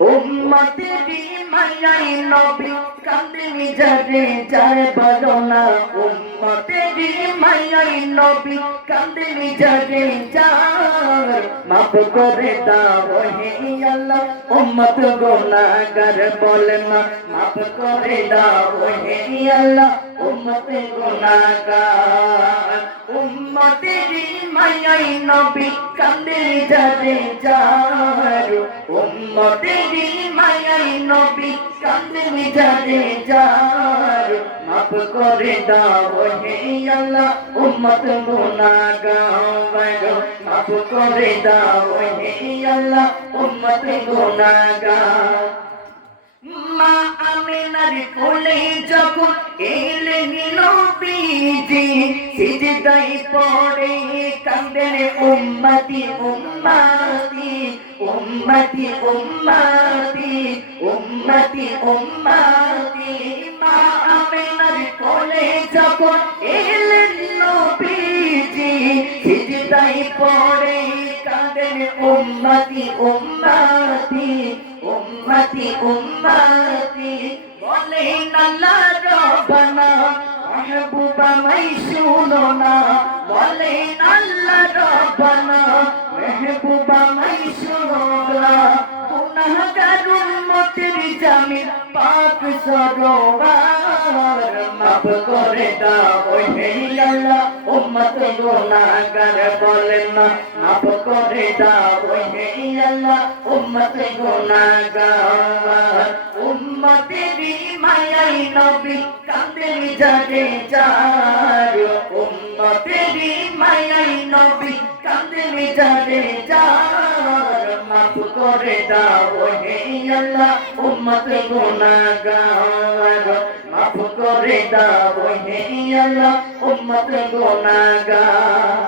উম্মতেরি মায়াই নবী কান্দে মিজারে যায় বলো না উম্মতেরি মায়াই নবী কান্দে মিজারে যায় মাফ করে দাও হে আল্লাহ উম্মত গুনাহগার বলে না মাফ করে দাও হে আল্লাহ উম্মত গুনাহগার উম্মতেরি মায়াই নবী কান্দে মিজারে যায় উম্মতেরি মায়াই নবী কান্দে মিজারে যায় মাফ করে দাও হে আল্লাহ উম্মত গুনাহগার মাফ করে দাও হে আল্লাহ উম্মত গুনাহগার মা আমিনার কোলে যখন এলেন নবীজি সিজদায় পড়ে কাঁদেন উম্মতি উম্মতি উম্মতি উম্মতি উম্মতি উম্মতি মা আমিনার কোলে যখন এলেন নবীজি সিজদায় পড়ে কাঁদেন উম্মতি উম্মতি উম্মতি উম্মতি বলেন আল্লাহ রব্বানা মাহবুবা মাই শুনো না বলেন আল্লাহ রব্বানা মাহবুবা মাই শুনো না গুনাহগার উম্মতের জামিল পাক সরোয়ার মাফ করে দাও হে আল্লাহ উম্মত গুনাহগার বলেন না মাফ করে দাও হে আল্লাহ উম্মত গুনাহগার উম্মতেরি মায়াই নবী কাঁদে মিজারে যায় উম্মতেরি মায়াই নবী কাঁদে মিজারে যায় মাফ করে দাও হে আল্লাহ উম্মত গুনাহগার মাফ করে দাও হে আল্লাহ উম্মত গুনাহগার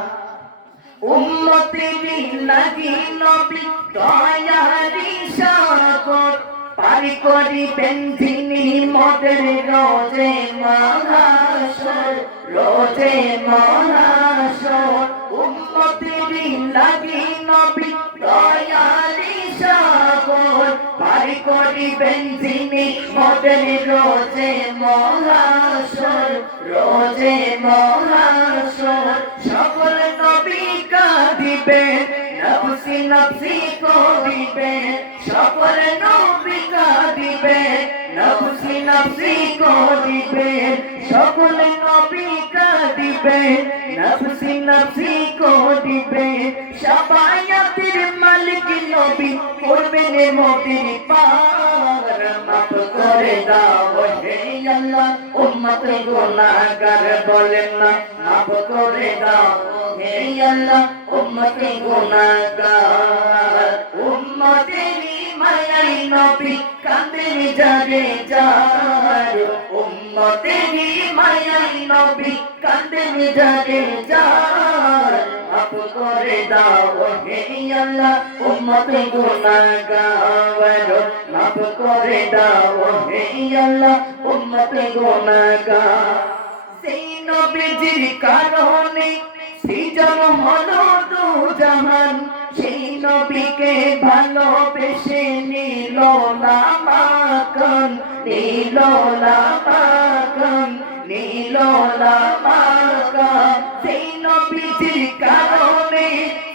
উম্মতেরি লাগি নবী দয়ারি সাগর পারি করিবেন যিনি মদের রোজে মহাশর রোজে মহাশর উম্মতেরি লাগি নবী দয়ারি সাগর পারি করিবেন যিনি মদের রোজে মহাশর রোজে মহাশর সকল নবী কাঁদিবেন নফসি নফসি করিবেন সকল নবী কাঁদিবেন নফসি নফসি করিবেন সকল নবী কাঁদিবেন নফসি নফসি করিবেন শাফায়াতের মালিক নবী করবেন মোদের পার মাফ করে দাও হে আল্লাহ উম্মত গুনাহগার বলেন না মাফ করে দাও হে আল্লাহ উম্মত গুনাহগার উম্মতেরি মায়াই নবী কাঁদে মিজারে যায় উম্মতেরি মায়াই নবী কাঁদে মিজারে যায় মাফ করে দাও হে আল্লাহ উম্মত গুনাহগার মাফ করে দাও হে আল্লাহ উম্মত গুনাহগার সেই নবীজির কারণে সৃজন হলো দুজাহান সেই নবীকে ভালোবেসে নিল না মাখন নিল না মাখন নিল না মাখন সেই নবীজির কারণে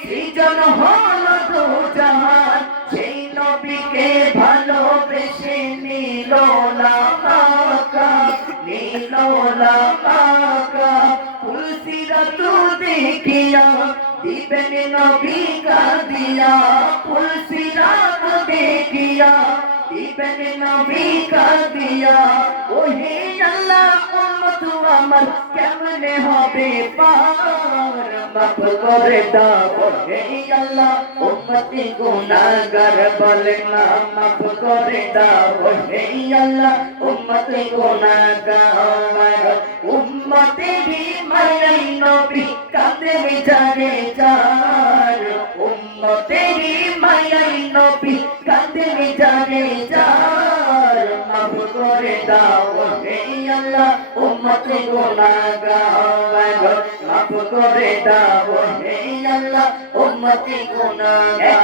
সৃজন হলো দুজাহান সেই নবীকে ভালোবেসে নিল না মাখন নিল না মাখন ফুলসিরাত দেখিয়া দিবেন নবী কাঁদিয়া ফুলসিরাত দেখিয়া দিবেন নবী কাঁদিয়া ওহে আল্লাহ উম্মত আমার কেমনে হবে পার মাফ করে দাও হে আল্লাহ উম্মতি গুনাহগার বলেন না মাফ করে দাও হে আল্লাহ উম্মতি গুনাহগার উম্মতেরি মায়াই নবী কাঁদে মিজারে যায় উম্মতেরি মায়াই নবী কাঁদে মিজারে যায় মাফ করে দাও হে আল্লাহ উম্মত গুনাহগার মাফ করে দাও হে আল্লাহ উম্মতি গুনাহগার